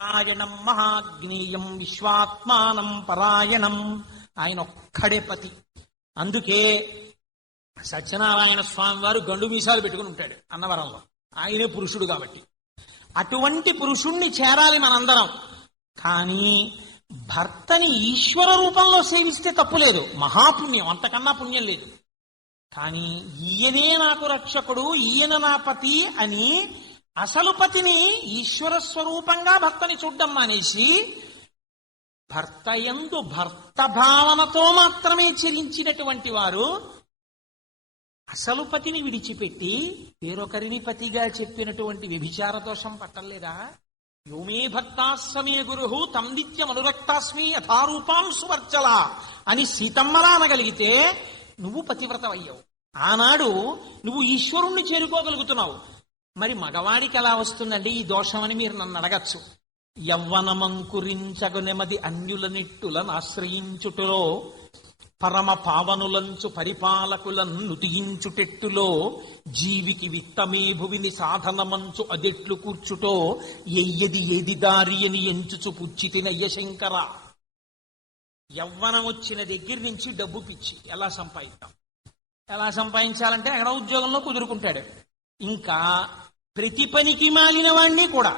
నారాయణం మహాజ్ఞేయం విశ్వాత్మానం పరాయణం. ఆయన ఒక్కడే పతి. అందుకే సత్యనారాయణ స్వామి వారు గండు మీసాలు పెట్టుకుని ఉంటాడు అన్నవరంలో. ఆయనే పురుషుడు కాబట్టి. అటువంటి పురుషుణ్ణి చేరాలి మనందరం. కానీ భర్తని ఈశ్వర రూపంలో సేవిస్తే తప్పులేదు, మహాపుణ్యం, అంతకన్నా పుణ్యం లేదు. కానీ ఈయనే నాకు రక్షకుడు, ఈయన నా పతి అని అసలు పతిని ఈశ్వర స్వరూపంగా భర్తని చూడ్డం మానేసి భర్త యందు భర్త భావనతో మాత్రమే చెరించినటువంటి వారు అసలు పతిని విడిచిపెట్టి వేరొకరిని పతిగా చెప్పినటువంటి వ్యభిచార దోషం పట్టలేదా? యోమే భక్తాస్మే గురు తం నిత్యం అనురక్తాస్మి యథారూపాం సువర్చల అని సీతమ్మలా అనగలిగితే నువ్వు పతివ్రతవయ్యావు. ఆనాడు నువ్వు ఈశ్వరుణ్ణి చేరుకోగలుగుతున్నావు. మరి మగవాడికి ఎలా వస్తుందండి ఈ దోషం అని మీరు నన్ను అడగచ్చు. యవ్వనమంకురించగు నెమది అన్యుల నిట్టులను ఆశ్రయించుటలో పరమ పావనులంచు పరిపాలకులను నుతియించుటెట్టులో జీవికి విత్తమే భువిని సాధనమంచు అదెట్లు కూర్చుటో ఎయ్యది ఏది దారి అని ఎంచుచు పుచ్చితినయ్య శంకర. యవ్వనం వచ్చిన దగ్గర నుంచి డబ్బు పిచ్చి. ఎలా సంపాదిద్దాం, ఎలా సంపాదించాలంటే ఎక్కడ ఉద్యోగంలో కుదురుకుంటాడు. ఇంకా ప్రతి పనికి మాలిన వాణ్ణి కూడా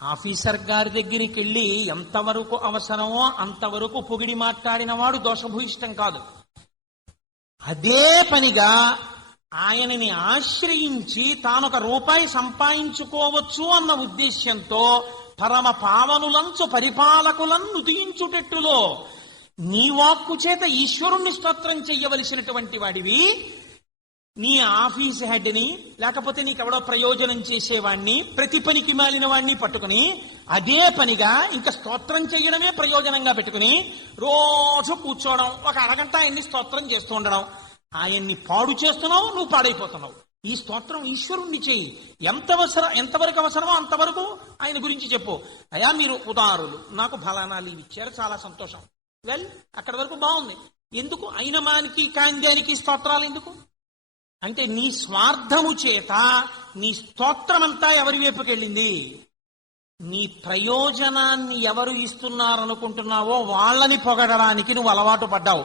ఆఫీసర్ గారి దగ్గరికి వెళ్ళి ఎంతవరకు అవసరమో అంతవరకు పొగిడి మాట్లాడిన వాడు దోషభూయిష్టం కాదు. అదే పనిగా ఆయనని ఆశ్రయించి తానొక రూపాయి సంపాదించుకోవచ్చు అన్న ఉద్దేశ్యంతో పరమ పావనులంచు పరిపాలకులను నుతియించుటెట్టులో నీ వాక్కు చేత ఈశ్వరుణ్ణి స్తోత్రం చెయ్యవలసినటువంటి వాడివి నీ ఆఫీస్ హెడ్ని లేకపోతే నీకెవడో ప్రయోజనం చేసేవాణ్ణి ప్రతి పనికి మాలిన వాణ్ణి పట్టుకుని అదే పనిగా ఇంకా స్తోత్రం చెయ్యడమే ప్రయోజనంగా పెట్టుకుని రోజు కూర్చోవడం, ఒక అరగంట ఆయన్ని స్తోత్రం చేస్తూ ఉండడం. ఆయన్ని పాడు చేస్తున్నావు, నువ్వు పాడైపోతున్నావు. ఈ స్తోత్రం ఈశ్వరుణ్ణి చెయ్యి. ఎంతవరకు అవసరమో అంతవరకు ఆయన గురించి చెప్పు. అయా మీరు ఉదారులు, నాకు ఫలానాలు ఇవి ఇచ్చారు, చాలా సంతోషం. వెల్, అక్కడి వరకు బాగుంది. ఎందుకు అయినమానికి కాంద్యానికి స్తోత్రాలు ఎందుకు? అంటే నీ స్వార్థము చేత నీ స్తోత్రమంతా ఎవరి వైపుకెళ్ళింది? నీ ప్రయోజనాన్ని ఎవరు ఇస్తున్నారనుకుంటున్నావో వాళ్ళని పొగడడానికి నువ్వు అలవాటు పడ్డావు.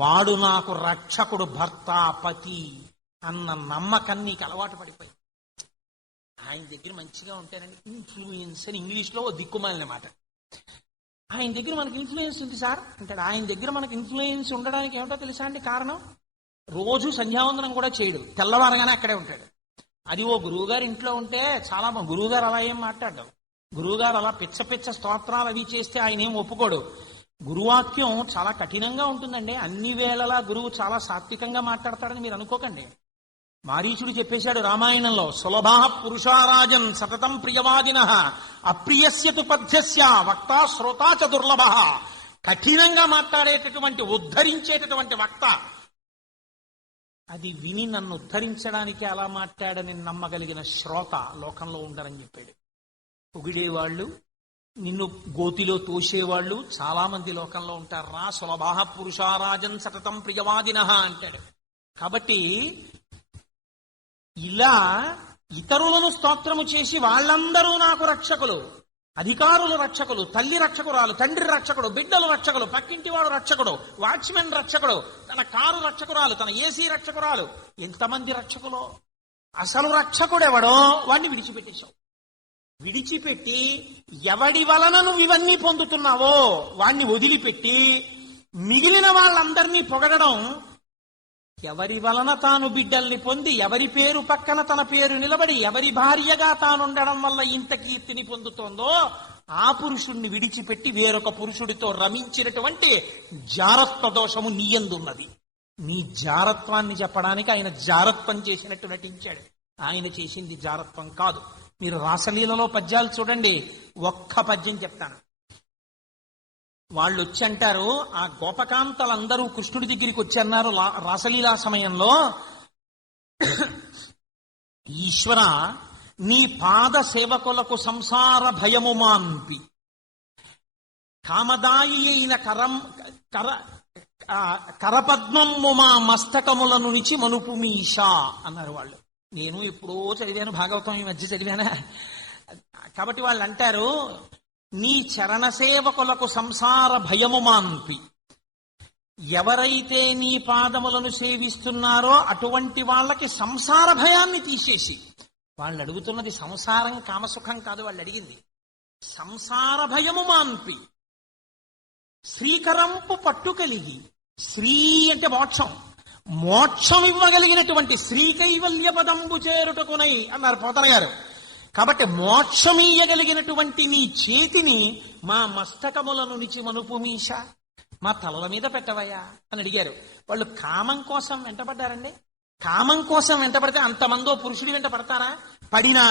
వాడు నాకు రక్షకుడు, భర్త, పతి అన్న నమ్మకం నీకు అలవాటు పడిపోయి ఆయన దగ్గర మంచిగా ఉంటారని ఇన్ఫ్లుయెన్స్ అని ఇంగ్లీష్లో దిక్కుమాలిన మాట. ఆయన దగ్గర మనకి ఇన్ఫ్లుయెన్స్ ఉంది సార్ అంటాడు. ఆయన దగ్గర మనకి ఇన్ఫ్లుయెన్స్ ఉండడానికి ఏమిటో తెలుసా అండి కారణం? రోజు సంధ్యావందనం కూడా చేయడు, తెల్లవారగానే అక్కడే ఉంటాడు. అది ఓ గురువుగారు ఇంట్లో ఉంటే చాలా గురువుగారు అలా ఏం మాట్లాడ్డావు. గురువుగారు అలా పిచ్చ పిచ్చ స్తోత్రాలు అవి చేస్తే ఆయన ఏం ఒప్పుకోడు. గురువాక్యం చాలా కఠినంగా ఉంటుందండి. అన్ని వేళలా గురువు చాలా సాత్వికంగా మాట్లాడతాడని మీరు అనుకోకండి. మారీచుడు చెప్పేశాడు రామాయణంలో, సులభా పురుషారాజన్ సతతం ప్రియవాదిన అప్రియస్యతు పథ్యస్య వక్త శ్రోతా చ దుర్లభ. కఠినంగా మాట్లాడేటటువంటి ఉద్ధరించేటటువంటి వక్త, అది విని నన్ను ఉద్ధరించడానికి అలా మాట్లాడని నమ్మగలిగిన శ్రోత లోకంలో ఉండరని చెప్పాడు. పొగిడేవాళ్ళు, నిన్ను గోతిలో తోసేవాళ్ళు చాలా మంది లోకంలో ఉంటారు. రా సులభా పురుషారాజన్ సతతం ప్రియవాదిన అంటాడు. కాబట్టి ఇలా ఇతరులను స్తోత్రము చేసి వాళ్ళందరూ నాకు రక్షకులు, అధికారులు రక్షకులు, తల్లి రక్షకురాలు, తండ్రి రక్షకుడు, బిడ్డలు రక్షకులు, పక్కింటి వాడు రక్షకుడు, వాచ్మెన్ రక్షకుడు, తన కారు రక్షకురాలు, తన ఏసీ రక్షకురాలు, ఎంతమంది రక్షకులో అసలు రక్షకుడెవడో వాడిని విడిచిపెట్టేశావు. విడిచిపెట్టి ఎవడి వలన నువ్వు ఇవన్నీ పొందుతున్నావో వాణ్ణి వదిలిపెట్టి మిగిలిన వాళ్ళందరినీ పొగడడం, ఎవరి వలన తాను బిడ్డల్ని పొంది ఎవరి పేరు పక్కన తన పేరు నిలబడి ఎవరి భార్యగా తానుండడం వల్ల ఇంత కీర్తిని పొందుతోందో ఆ పురుషుణ్ణి విడిచిపెట్టి వేరొక పురుషుడితో రమించినటువంటి జారత్వ దోషము నీయందున్నది. నీ జారత్వాన్ని చెప్పడానికి ఆయన జారత్వం చేసినట్టు నటించాడు. ఆయన చేసింది జారత్వం కాదు. మీరు రాసలీలలో పద్యాలు చూడండి, ఒక్క పద్యం చెప్తాను. వాళ్ళు వచ్చి అంటారు, ఆ గోపకాంతలందరూ కృష్ణుడి దగ్గరికి వచ్చి అన్నారు రాసలీలా సమయంలో, ఈశ్వర నీ పాద సేవకులకు సంసార భయము మాన్పి కామదాయి అయిన కరపద్మము మా మస్తకములను నిచి మనుపు మీషా అన్నారు వాళ్ళు. నేను ఎప్పుడో చదివాను భాగవతం, ఈ మధ్య చదివానా. కాబట్టి వాళ్ళు అంటారు, నీ చరణ సేవకులకు సంసార భయము మాన్పి, ఎవరైతే నీ పాదములను సేవిస్తున్నారో అటువంటి వాళ్ళకి సంసార భయాన్ని తీసేసి, వాళ్ళు అడుగుతున్నది సంసారం కామసుఖం కాదు, వాళ్ళు అడిగింది సంసార భయము మాన్పి, శ్రీకరంపు పట్టు కలిగి, శ్రీ అంటే మోక్షం, మోక్షం ఇవ్వగలిగినటువంటి శ్రీకైవల్య పదంబు చేరుటకునై అన్నారు పోతన గారు. కాబట్టి మోక్షమీయగలిగినటువంటి నీ చేతిని మా మస్తకములను నిచి మనుపు మీష, మా తలల మీద పెట్టవయ్యా అని అడిగారు. వాళ్ళు కామం కోసం వెంటపడ్డారండి. కామం కోసం వెంటపడితే అంతమందో పురుషుడి వెంట పడతారా? పడినా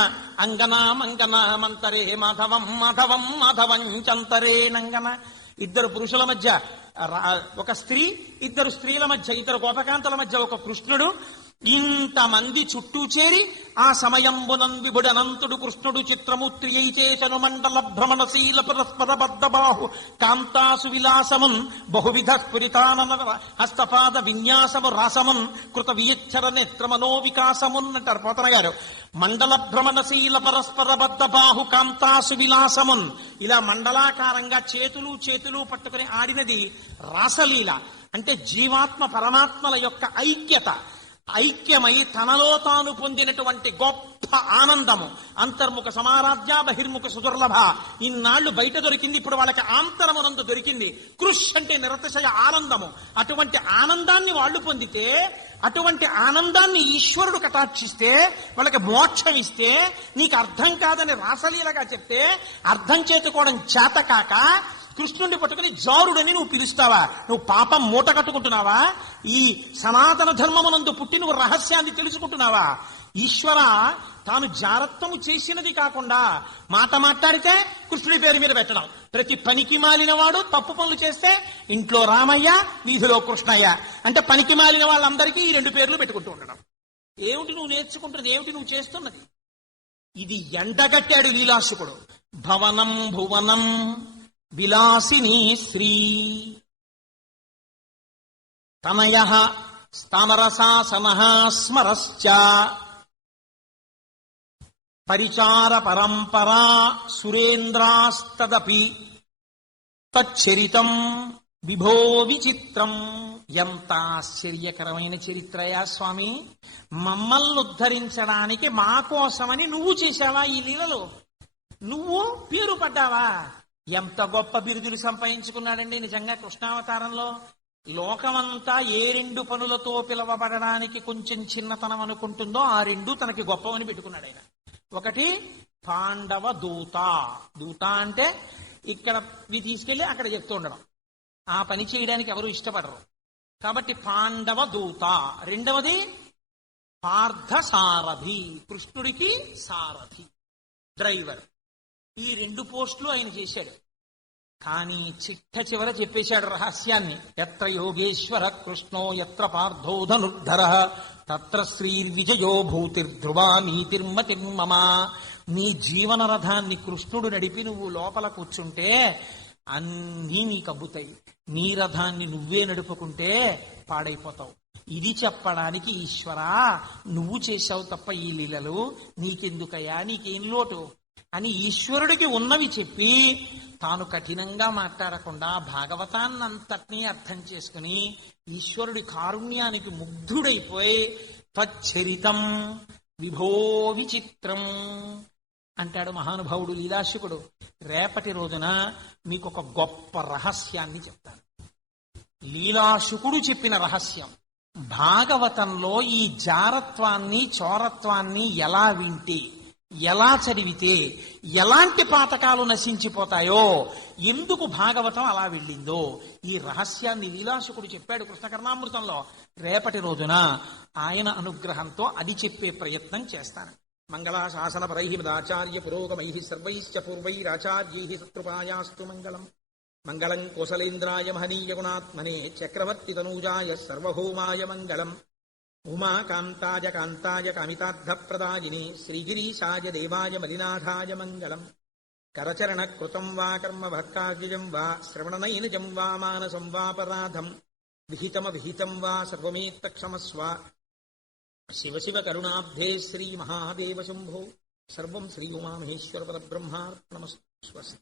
అంగనా మంగనా మంతరే మాధవం మాధవం మాధవం చంతరే నంగన. ఇద్దరు పురుషుల మధ్య ఒక స్త్రీ, ఇద్దరు స్త్రీల మధ్య, ఇద్దరు గోపకాంతల మధ్య ఒక కృష్ణుడు, ఇంతమంది చుట్టూ చేరి ఆ సమయంబునం విభుడనంతుడు కృష్ణుడు చిత్రమూర్తి చేచను మండల భ్రమణశీల పరస్పర బద్ధబాహు కాంతాసు విలాసమున్ బహువిధ స్ఫురితానన హస్తపాద విన్యాసము రాసమున్ కృత వియచ్చర నేత్రమనో వికాసమున్ అంటారు పోతన గారు. మండల భ్రమణశీల పరస్పర బద్ధబాహు కాంతాసు విలాసమున్, ఇలా మండలాకారంగా చేతులు పట్టుకుని ఆడినది రాసలీల. అంటే జీవాత్మ పరమాత్మల యొక్క ఐక్యమై తనలో తాను పొందినటువంటి గొప్ప ఆనందము. అంతర్ముఖ సమారాధ్య బహిర్ముఖ సుదుర్లభ. ఇన్నాళ్లు బయట దొరికింది, ఇప్పుడు వాళ్ళకి ఆంతరమునందు దొరికింది. కృష్ అంటే నిరతిశయ ఆనందము. అటువంటి ఆనందాన్ని వాళ్ళు పొందితే, అటువంటి ఆనందాన్ని ఈశ్వరుడు కటాక్షిస్తే, వాళ్ళకి మోక్షం ఇస్తే, నీకు అర్థం కాదని రాసలీలగా చెప్తే అర్థం చేసుకోవడం చేతకాక కృష్ణుడిని పట్టుకుని జారుడని నువ్వు పిలుస్తావా? నువ్వు పాపం మూట కట్టుకుంటున్నావా? ఈ సనాతన ధర్మమునందు పుట్టి నువ్వు రహస్యాన్ని తెలుసుకుంటున్నావా? ఈశ్వర తాను జారత్వము చేసినది కాకుండా మాట మాట్లాడితే కృష్ణుడి పేరు మీద పెట్టడం, ప్రతి పనికి మాలిన వాడు తప్పు పనులు చేస్తే ఇంట్లో రామయ్య వీధిలో కృష్ణయ్య అంటే పనికి మాలిన వాళ్ళందరికీ ఈ రెండు పేర్లు పెట్టుకుంటూ ఉండడం. ఏమిటి నువ్వు నేర్చుకుంటున్నది? ఏమిటి నువ్వు చేస్తున్నది? ఇది ఎండగట్టాడు లీలాశుకుడు. భవనం భువనం విలాసిని శ్రీ తనయ స్థానరసాసన స్మరశ్చ పరిచార పరంపరా సురేంద్రాస్తదపి తచ్చరితం విభో విచిత్రం. ఎంత ఆశ్చర్యకరమైన చరిత్రయా స్వామి! మమ్మల్ని ఉద్ధరించడానికి మా కోసమని నువ్వు చేశావా ఈ లీలలో? నువ్వు పేరు పడ్డావా? ఎంత గొప్ప బిరుదులు సంపాదించుకున్నాడండి నిజంగా కృష్ణావతారంలో. లోకమంతా ఏ రెండు పనులతో పిలవబడడానికి కొంచెం చిన్నతనం అనుకుంటుందో ఆ రెండు తనకి గొప్పవని పెట్టుకున్నాడు ఆయన. ఒకటి పాండవ దూత. దూత అంటే ఇక్కడ తీసుకెళ్లి అక్కడ చెప్తూ ఉండడం, ఆ పని చేయడానికి ఎవరు ఇష్టపడరు కాబట్టి పాండవ దూత. రెండవది పార్థ సారథి, కృష్ణుడికి సారథి, డ్రైవర్. ఈ రెండు పోస్టులు ఆయన చేశాడు. కానీ చిట్ట చివర చెప్పేశాడు రహస్యాన్ని. ఎత్ర యోగేశ్వర కృష్ణో ఎత్ర పార్థో ధనుర్ధర తత్ర శ్రీర్విజయో భూతిర్ధ్రువా నీతిర్మతిర్మమ. నీ జీవన రథాన్ని కృష్ణుడు నడిపి నువ్వు లోపల కూర్చుంటే అన్నీ నీకు అబ్బుతాయి. నీ రథాన్ని నువ్వే నడుపుకుంటే పాడైపోతావు. ఇది చెప్పడానికి ఈశ్వరా నువ్వు చేశావు తప్ప ఈ లీలలు నీకెందుకయ్యా, నీకేం లోటు అని ఈశ్వరుడికి ఉన్నవి చెప్పి తాను కఠినంగా మాట్లాడకుండా భాగవతాన్నంతటినీ అర్థం చేసుకుని ఈశ్వరుడి కారుణ్యానికి ముగ్ధుడైపోయి తచ్చరితం విభో విచిత్రం అంటాడు మహానుభావుడు లీలాశుకుడు. రేపటి రోజున మీకు ఒక గొప్ప రహస్యాన్ని చెప్తాను. లీలాశుకుడు చెప్పిన రహస్యం. భాగవతంలో ఈ జారత్వాన్ని చోరత్వాన్ని ఎలా వింటే, ఎలా చదివితే ఎలాంటి పాతకాలు నశించిపోతాయో, ఎందుకు భాగవతం అలా వెళ్ళిందో ఈ రహస్యాన్ని లీలాశుకుడు చెప్పాడు కృష్ణకర్ణామృతంలో. రేపటి రోజున ఆయన అనుగ్రహంతో అది చెప్పే ప్రయత్నం చేస్తాను. మంగళాశాసన పరై మదాచార్య పురోగమై సర్వైశ్చ పూర్వైరాచార్యై సత్కృపాయాస్తు మంగళం. మంగళం కోసలేంద్రాయ మహనీయ గుణాత్మనే చక్రవర్తి తనూజాయ సర్వభౌమాయ మంగళం. ఉమాకాంతాయ కాంతాయ కామితార్థప్రదాయిని శ్రీగిరీశాయ దేవాయ మలినాథాయ మంగళం. కరచరణ కృతం వా కర్మ భక్తార్యుజం వా శ్రవణనైనజం వా మానసం వాపరాధం విహితం వా సర్వమేత్తక్షమస్వ. శివ శివ కరుణాబ్ధే శ్రీ మహాదేవ శంభో. సర్వం శ్రీ ఉమామహేశ్వర పరబ్రహ్మార్పణమస్తు. స్వస్తి.